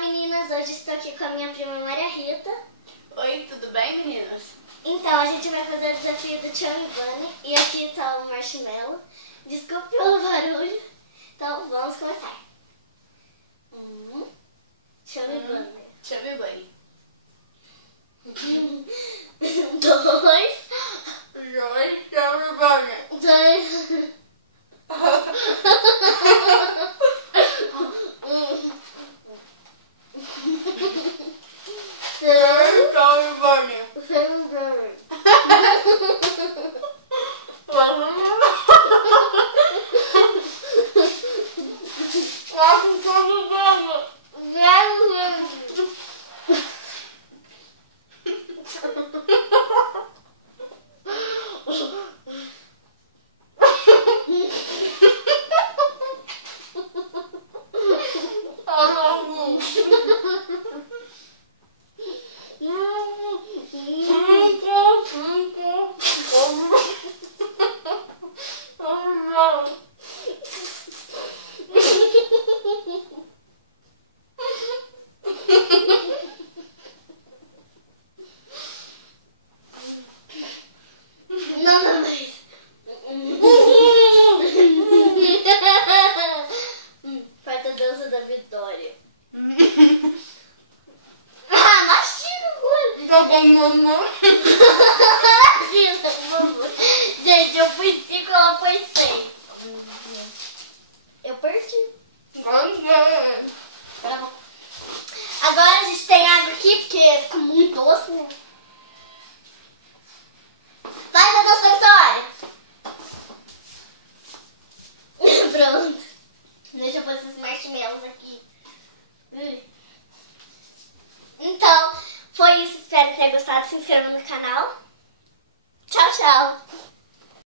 Meninas, hoje estou aqui com a minha prima Maria Rita. Oi, tudo bem, meninas? Então, a gente vai fazer o desafio do Chummy Bunny e aqui está o marshmallow. Desculpe pelo barulho. Então, vamos começar. Chummy Bunny. Chummy Bunny. 2. Chummy Bunny. 2. Chummy Bunny. Nada mais. Quarta dança da vitória. Mastiga o Gente, eu fui 5, ela foi 6. Eu perdi. Agora a gente tem água aqui, porque fica muito doce, né? Faz a nossa vitória. Pronto. Deixa eu pôr esses marshmallows aqui. Então, foi isso. Espero que tenha gostado. Se inscreva no canal. Tchau, tchau.